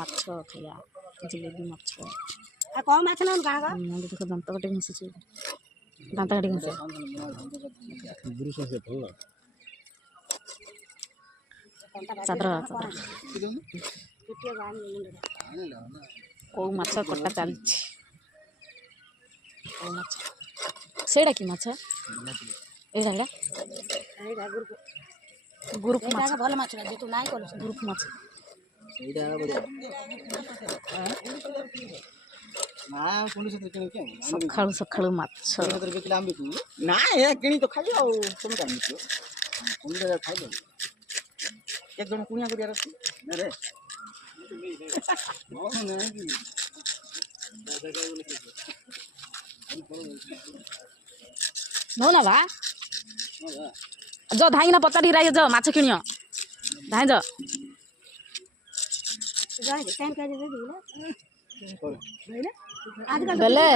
ମାଛ ଖାଇବା ଜିଲେबी ମାଛ कौन माछ ना गागा ଦେଖ ଦାନ୍ତ କାଟି ମିଶୁଛି ଦାନ୍ତ କାଟି ମିଶେ ଚାଦର କୋଉ ମାଛ କଟା ଚାଲିଛି କୋଉ ମାଛ ସେଇଟା କି ମାଛ ଏଇଟା ଗ୍ରୁପ ମାଛ ଭଲ ମାଛ ଯେ ତୁ ନାଇଁ କଲୁ ଗ୍ରୁପ ମାଛ ସକାଳୁ ସକାଳୁ ମାଛ ନା ଏ କିଣି ତ ଖାଇ ଆଉ ତମେ କାହିଁ ଖାଇବ କେତେ ଜଣ କୁଣିଆ କରିବାର ଅଛି ନଉନା ବା ଯ ଧାଇଁକିନା ପଚାରି ଯ ମାଛ କିଣିଅ ଧାଇଁ ଯ ବେଲେ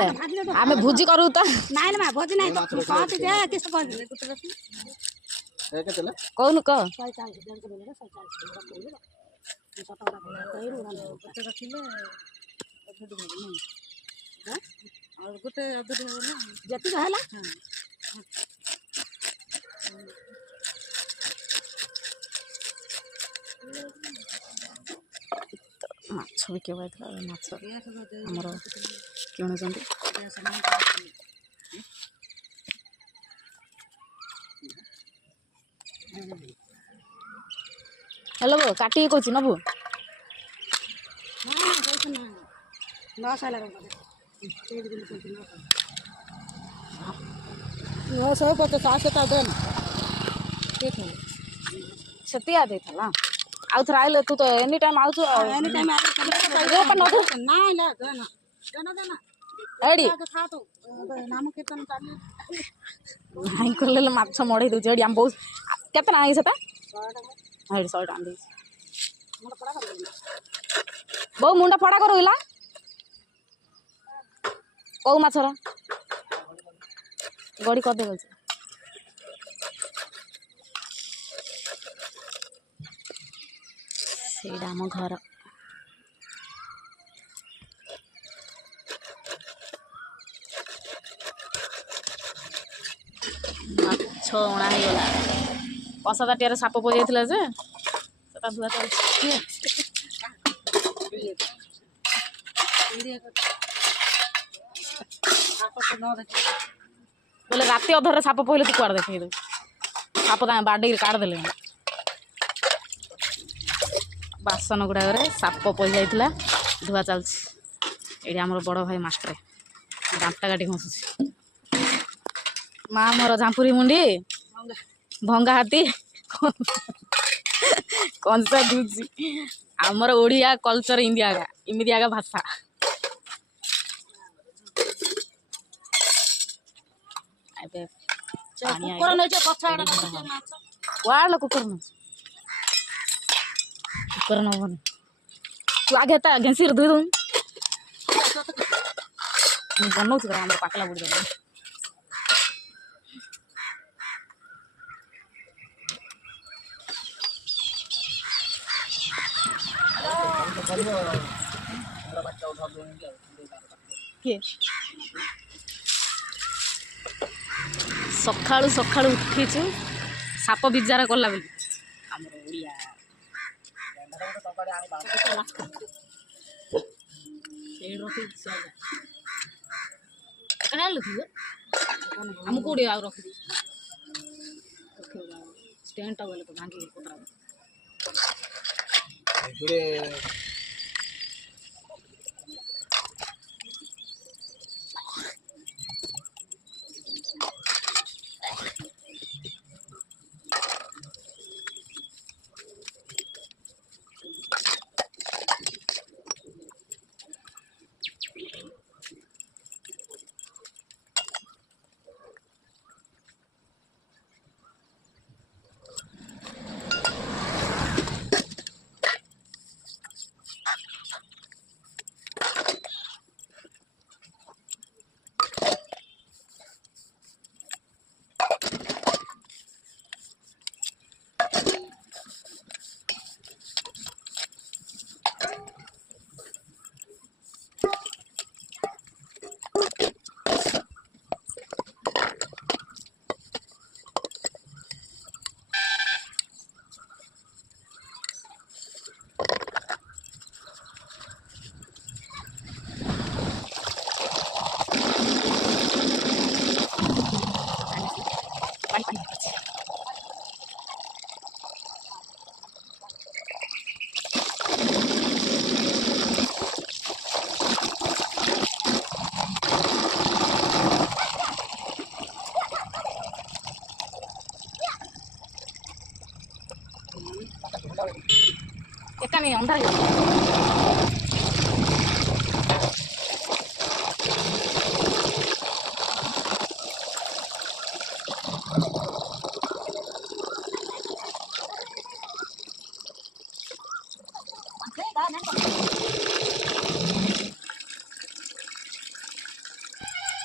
ଆମେ ଭୋଜି କରୁ ତ ନାଇଁ ମା ଭୋଜି ନାଇଁ କହନ୍ତି ଯେ କିସ କହନ୍ତି କହୁନୁ କହ ଗୋଟେ ଯେତିକି ହେଲା ମାଛ ବିକିବାକୁ ଯାଇଥିଲା ମାଛ ଆମର କିଣୁଛନ୍ତି ହେଲୋ ବୋ କାଟିକି କହୁଛି ନବୁ 950 ସେତିଆ ଦେଇଥିଲା ଆଉ ଥରେ ଆଇଲେ ତୁ ତ ଏନି ଟାଇମ୍ ଆଉଛୁ एनी टाइम ଏଇଠି नाम कीर्तन ନାଇଁ କଲେ ମାଛ ମଡ଼େଇ ଦେଉଛି ଏଇଠି ଆମ ବହୁତ କେତେ ନା ସେଟା ଏଇଠି 100 ଟଙ୍କା ଦେଇଛି ବୋଉ ମୁଣ୍ଡ ଫଡ଼ା କରୁଲା କୋଉ ମାଛର ଗଡ଼ି କରିଦେବ ସେଇଟା ଆମ ଘର ମାଛ ଅଣା ହେଇଗଲା କଂସା ତାଟିଆରେ ସାପ ପଶିଯାଇଥିଲା ଯେ ସେଟା ଧୁଆ ଚାଲିଛି ବୋଲେ ରାତି ଅଧରରେ ସାପ ପଇଲେ ତୁ କୁଆଡ଼େ ଦେଖେଇଦେବୁ ସାପ ତାଙ୍କ ବାଡ଼େଇକି କାଢ଼ିଦେଲେ ବାସନ ଗୁଡ଼ାକରେ ସାପ ପଶିଯାଇଥିଲା ଧୁଆ ଚାଲିଛି ଏଇଠି ଆମର ବଡ଼ ଭାଇ ମାଷ୍ଟ୍ରେ ଦାନ୍ତ କାଟି ଘଷୁଛି ମା ମୋର ଝାମ୍ପୁରୀ ମୁଣ୍ଡି ଭଙ୍ଗା ହାତୀ କଂସା ଧୁଛି ଆମର ଓଡ଼ିଆ କଲଚର ଏମିତି ଆଗା ଭାଷା ଏବେ କୁଆଡ଼େ କୁକୁର ନବନି ତୁ ଆଗେ ତା ଘେଁସିରେ ଧୋଇ ଦଉନି ବନଉଛି ଆମର ପାକଲା ବୁଡ଼ି ଦେବ କିଏ ସକାଳୁ ସକାଳୁ ଉଠିଛୁ ସାପ ବିଜାର କଲା ବୋଲି ଆମର ଓଡ଼ିଆ ଆମ କୋଉଠି ଆଉ ରଖିଦି ଷ୍ଟାଣ୍ଡଟା ବୋଲେ ତ ଭାଙ୍ଗିକି ପତ୍ର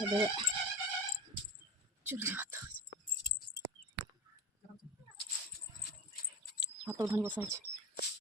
ଏବେ ଚୁଲି ଭାତ ଧଣି ବସା ହେଇଛି।